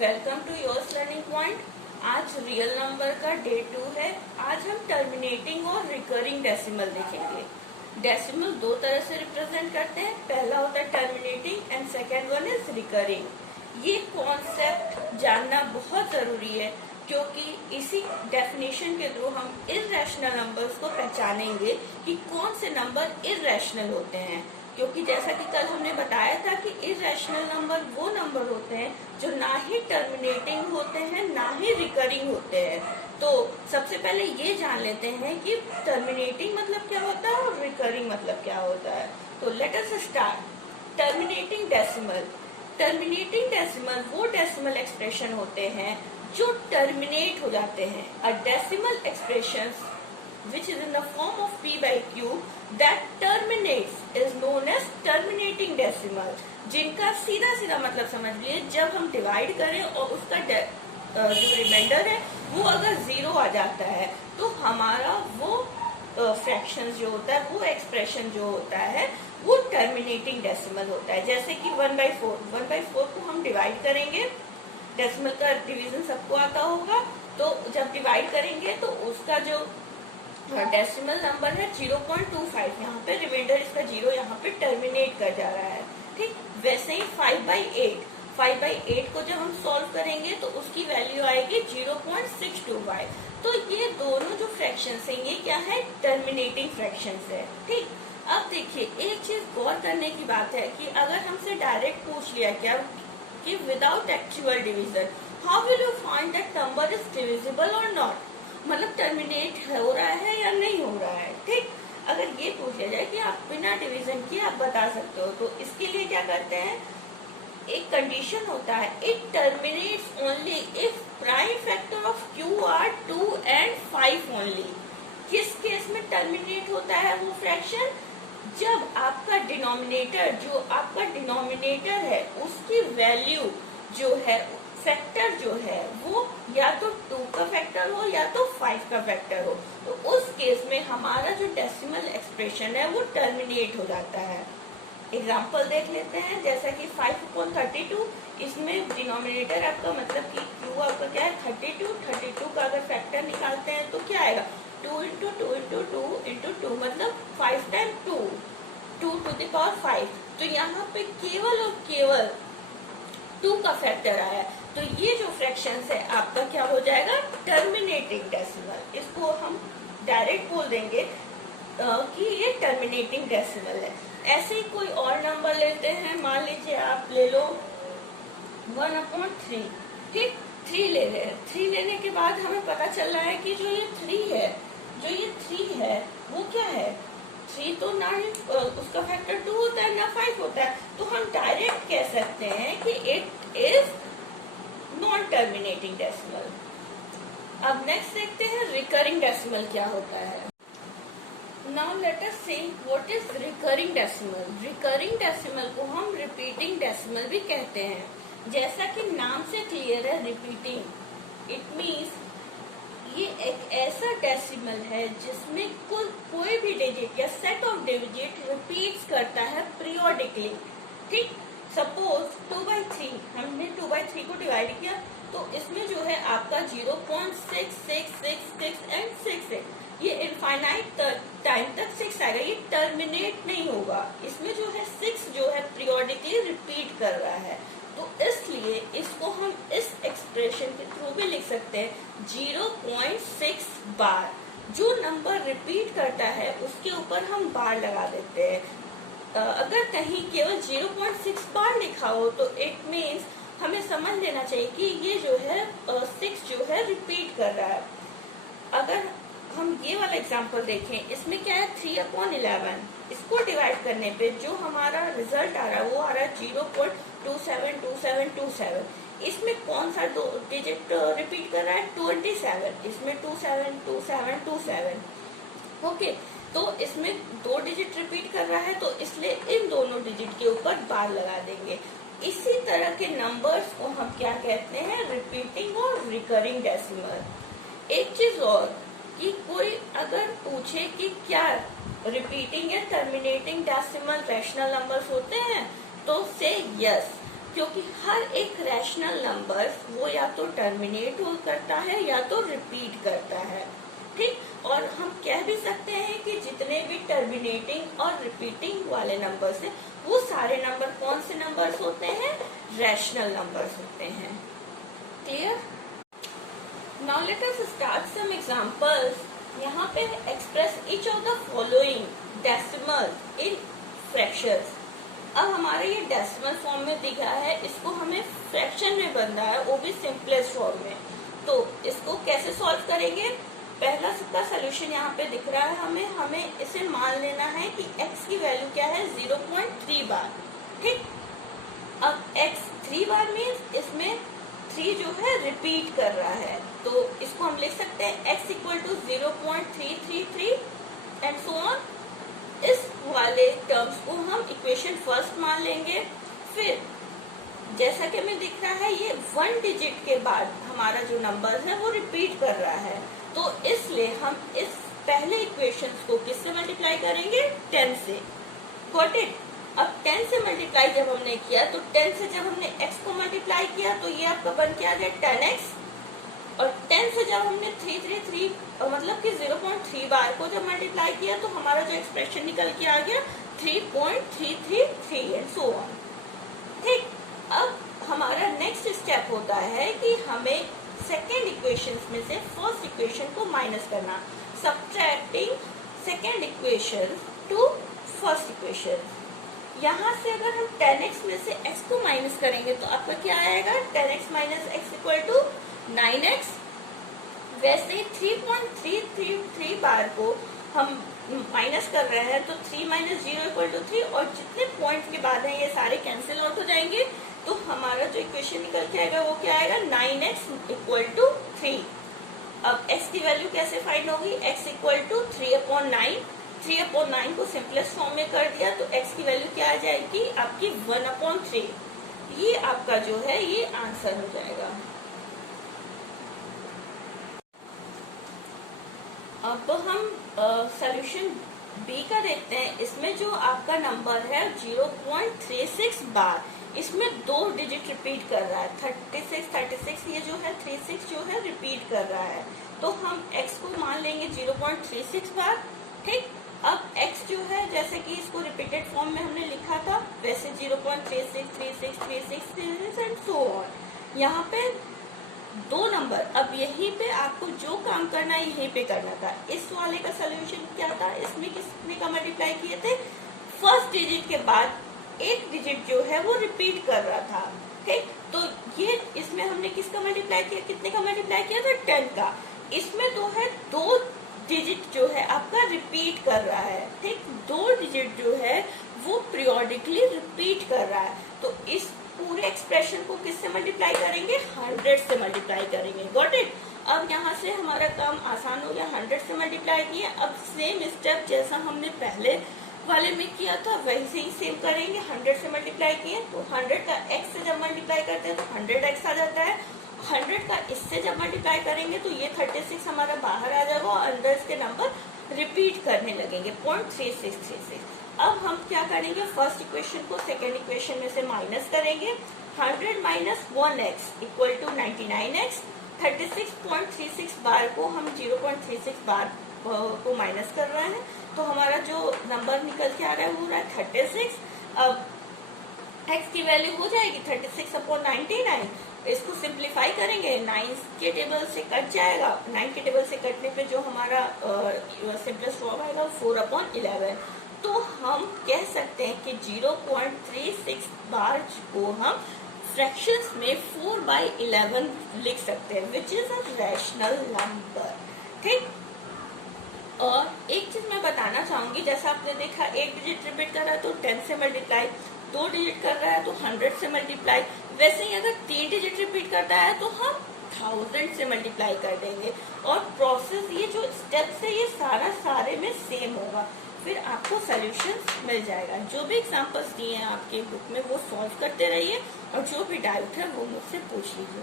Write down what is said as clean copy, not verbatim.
Welcome to yours learning point. आज real number का day 2 है। आज हम टर्मिनेटिंग और रिकरिंग डेसिमल देखेंगे। डेसिमल दो तरह से रिप्रेजेंट करते हैं, पहला होता है terminating and second one is recurring. ये कॉन्सेप्ट जानना बहुत जरूरी है क्योंकि इसी डेफिनेशन के थ्रू हम इर्रेशनल नंबर्स को पहचानेंगे कि कौन से नंबर इर्रेशनल होते हैं। क्योंकि जैसा कि कल हमने बताया था कि इर्रेशनल नंबर वो नंबर होते हैं जो ना ही टर्मिनेटिंग होते हैं ना ही रिकरिंग होते हैं। तो सबसे पहले ये जान लेते हैं कि टर्मिनेटिंग मतलब क्या होता है और रिकरिंग मतलब क्या होता है। तो late us start. Terminating decimal. Terminating decimal वो डेसिमल एक्सप्रेशन होते हैं जो टर्मिनेट हो जाते हैं। A decimal expression which is in the form of p by q that terminates is known as terminating decimal। जिनका सीधा सीधा मतलब समझ लिए, जब हम डिवाइड करें और उसका जो रिमाइंडर है वो अगर 0 आ जाता है तो हमारा वो फ्रैक्शन जो होता है, वो एक्सप्रेशन जो होता है वो टर्मिनेटिंग डेसिमल होता है। जैसे कि 1/4 को हम डिवाइड करेंगे, डेसिमल का डिवीजन सबको आता होगा, तो जब डिवाइड करेंगे तो उसका जो डेसिमल नंबर है 0.25, यहाँ पे रिमाइंडर इसका 0 यहाँ पे टर्मिनेट कर जा रहा है। ठीक वैसे ही 5/8 को जब हम सॉल्व करेंगे तो उसकी वैल्यू आएगी 0.625। तो ये दोनों जो फ्रैक्शंस हैं ये क्या है, टर्मिनेटिंग फ्रैक्शंस है। ठीक, अब देखिए एक चीज गौर करने की बात है कि अगर हमसे डायरेक्ट पूछ लिया क्या कि without actual division how will you find that number is divisible और नॉट, मतलब टर्मिनेट हो रहा है या नहीं हो रहा है। ठीक, अगर ये पूछ लिया जाए कि आप बिना डिवीजन किए आप बता सकते हो, तो इसके लिए क्या करते हैं, एक कंडीशन होता है, it terminates only if prime factor of Q R 2 and 5 only. किस केस में टर्मिनेट होता है वो फ्रैक्शन, जब आपका डिनोमिनेटर है उसकी वैल्यू जो है, फैक्टर जो है वो या तो 2 का फैक्टर हो या तो 5 का फैक्टर हो, तो उस केस में हमारा जो डेसिमल एक्सप्रेशन है वो टर्मिनेट हो जाता है। एग्जांपल देख लेते हैं, जैसा कि 5/32, इसमें डिनोमिनेटर आपका मतलब कि क्यू आपका क्या है 32 का अगर फैक्टर निकालते हैं तो क्या आएगा 2 × 2 × 2 × 2 मतलब 5 टाइम 2 to the power 5। तो यहाँ पे केवल और केवल 2 का फैक्टर आया, तो ये जो फ्रैक्शन है आपका क्या हो जाएगा, टर्मिनेटिंग डेसिमल। इसको हम डायरेक्ट बोल देंगे कि ये टर्मिनेटिंग डेसिमल है। ऐसे ही कोई और नंबर लेते हैं, मान लीजिए आप ले लो 1/3। ठीक, 3 ले रहे हैं। 3 लेने के बाद हमें पता चल रहा है कि जो ये 3 है वो क्या है, 3 तो ना ही उसका फैक्टर 2 होता है ना 5 होता है, तो हम डायरेक्ट कह सकते हैं कि it is non terminating decimal. अब नेक्स्ट देखते हैं रिकरिंग डेसिमल क्या होता है। Now let us see what is recurring decimal. Recurring decimal को हम रिपीटिंग डेसिमल भी कहते हैं। जैसा कि नाम से क्लियर है, रिपीटिंग, इट मीन्स ये एक ऐसा डेसिमल है जिसमें कोई भी डिजिट या सेट ऑफ डिजिट रिपीट्स करता है पीरियोडिकली। ठीक, सपोज 2/3, हमने 2/3 को डिवाइड किया तो इसमें जो है आपका 0.6666 एंड 6 ये इनफाइनाइट टाइम तक 6 आएगा, ये टर्मिनेट नहीं होगा। इसमें जो है 6 जो है पीरियोडिकली रिपीट कर रहा है, तो इसलिए इसको हम इस एक्सप्रेशन के थ्रू भी लिख सकते हैं 0.6 बार। जो नंबर रिपीट करता है उसके ऊपर हम बार लगा देते हैं। अगर कहीं केवल 0.6 बार लिखा हो तो इट मीन्स हमें समझ लेना चाहिए कि ये जो है 6 जो है रिपीट कर रहा है। अगर हम ये वाला एग्जांपल देखें, इसमें क्या है 3/11, इसको डिवाइड करने पे जो हमारा रिजल्ट आ रहा है वो आ रहा है 0.272727। इसमें कौन सा दो डिजिट रिपीट कर रहा है, 27, इसमें 272727। ओके, तो इसमें 2 डिजिट रिपीट कर रहा है तो इसलिए इन दोनों डिजिट के ऊपर बार लगा देंगे। इसी तरह के नंबर्स को हम क्या कहते हैं, रिपीटिंग और रिकरिंग डेसिमल। एक चीज और कि कोई अगर पूछे कि क्या रिपीटिंग या टर्मिनेटिंग डेसिमल रैशनल नंबर्स होते हैं तो से यस, क्योंकि हर एक रैशनल नंबर वो या तो टर्मिनेट हो करता है या तो रिपीट करता है, ठीक। और हम कह भी सकते हैं कि जितने भी टर्मिनेटिंग और रिपीटिंग वाले नंबर्स हैं वो सारे नंबर कौन से नंबर्स होते हैं, रैशनल नंबर्स होते हैं। Clear? Now let us start some examples. यहाँ पे express each of the following decimal in fractions. अब हमारा ये डेसिमल फॉर्म में दिखा है, इसको हमें फ्रैक्शन में बनना है, वो भी सिंपलेस्ट फॉर्म में। तो इसको कैसे सॉल्व करेंगे? पहला का सोल्यूशन यहाँ पे दिख रहा है हमें इसे मान लेना है कि x की वैल्यू क्या है, 0.3 बार, ठीक। अब x 3 बार मीन्स इसमें 3 जो है रिपीट कर रहा है, तो इसको हम लिख सकते हैं x equal to 0.333 and so on. इस वाले टर्म्स को हम इक्वेशन फर्स्ट मान लेंगे। फिर जैसा कि हमें दिख रहा है ये 1 डिजिट के बाद हमारा जो नंबर है वो रिपीट कर रहा है, तो इसलिए हम इस पहले इक्वेशन को किससे मल्टीप्लाई करेंगे, 10 से। Got it? अब 10 से मल्टीप्लाई जब हमने किया तो 10 से जब हमने x को मल्टीप्लाई किया तो ये आपका बन के आ गया 10x, और 10 से जब हमने 333 मतलब कि 0.3 बार को जब मल्टीप्लाई किया तो हमारा जो एक्सप्रेशन निकल के आ गया 3.333 एंड सो ऑन, ठीक। अब हमारा नेक्स्ट स्टेप होता है कि हमें सेकेंड इक्वेशन में से फर्स्ट इक्वेशन को माइनस करना, subtracting second equation two first equation. यहाँ से अगर हम 10x में से x को माइनस करेंगे तो आपका क्या आएगा, 10x minus x equal to 9x। वैसे 3.333 बार को हम माइनस कर रहे हैं तो 3 माइनस 0 इक्वल टू 3, और जितने पॉइंट के बाद है ये सारे कैंसिल आउट हो जाएंगे, तो हमारा जो इक्वेशन निकल के आएगा वो क्या आएगा, 9x इक्वल टू 3। अब x की वैल्यू कैसे फाइंड होगी, x इक्वल टू 3/9। 3/9 को सिंपलेस्ट फॉर्म में कर दिया तो x की वैल्यू क्या आ जाएगी आपकी 1/3। ये आपका जो है ये आंसर हो जाएगा। अब हम सॉल्यूशन बी का देखते हैं। इसमें जो आपका नंबर है 0.36 बार, इसमें 2 डिजिट रिपीट कर रहा है, 36 ये जो है 36 जो है रिपीट कर रहा है, तो हम x को मान लेंगे 0.36 बार, ठीक। अब x जो है जैसे कि इसको रिपीटेड फॉर्म में हमने लिखा था वैसे 0.363636 एंड सो ऑन। यहाँ पे 2 नंबर, अब यहीं पे आपको जो काम करना है यहीं पे करना था। इस वाले का सोल्यूशन क्या था, इसमें किसने का मल्टीप्लाई किए थे, फर्स्ट डिजिट के बाद एक डिजिट जो है वो रिपीट कर रहा था, ठीक। तो ये इसमें हमने किसका मल्टीप्लाई किया, कितने का मल्टीप्लाई किया था, 10 का। इसमें तो है 2 डिजिट जो है आपका रिपीट कर रहा है, ठीक। 2 डिजिट जो है वो पीरियोडिकली रिपीट कर रहा है, तो इस पूरे एक्सप्रेशन को किससे मल्टीप्लाई करेंगे, 100 से मल्टीप्लाई करेंगे। Got it? अब यहाँ से हमारा काम आसान हो गया, 100 से मल्टीप्लाई किए। अब सेम स्टेप जैसा हमने पहले वाले में किया था वैसे ही सेम करेंगे, 100 से मल्टीप्लाई किए तो 100 का x से जब मल्टीप्लाई करते हैं तो 100x आ जाता है। 100 का इससे जब मल्टीप्लाई करेंगे तो ये 36 हमारा बाहर आ जाएगा और अंदर इसके नंबर रिपीट करने लगेंगे 0.3636। अब हम क्या करेंगे, फर्स्ट इक्वेशन को सेकेंड इक्वेशन में से माइनस करेंगे। 100 minus 1x equal to 99x। 36.36 बार को हम 0.36 बार को माइनस कर रहे हैं तो हमारा जो नंबर निकल के आ रहा है वो रहा है 36। अब x की वैल्यू हो जाएगी 36/99। इसको सिंप्लीफाई करेंगे, 9 के टेबल से कट जाएगा, 9 के टेबल से कटने पे जो हमारा सिंपलेस्ट फॉर्म आएगा 4/11। तो हम कह सकते हैं कि 0.36 बार को हम फ्रैक्शंस में 4/11 लिख सकते हैं, which is a rational number, ठीक। और एक चीज मैं बताना चाहूंगी, जैसा आपने देखा एक डिजिट रिपीट कर रहा है तो 10 से मल्टीप्लाई, 2 डिजिट कर रहा है तो 100 से मल्टीप्लाई, वैसे ही अगर 3 डिजिट रिपीट करता है तो हम 1000 से मल्टीप्लाई कर देंगे। और प्रोसेस ये जो स्टेप्स है ये सारे में सेम होगा, फिर आपको सॉल्यूशन मिल जाएगा। जो भी एग्जांपल्स दिए हैं आपके बुक में वो सॉल्व करते रहिए और जो भी डाउट है वो मुझसे पूछ लीजिए।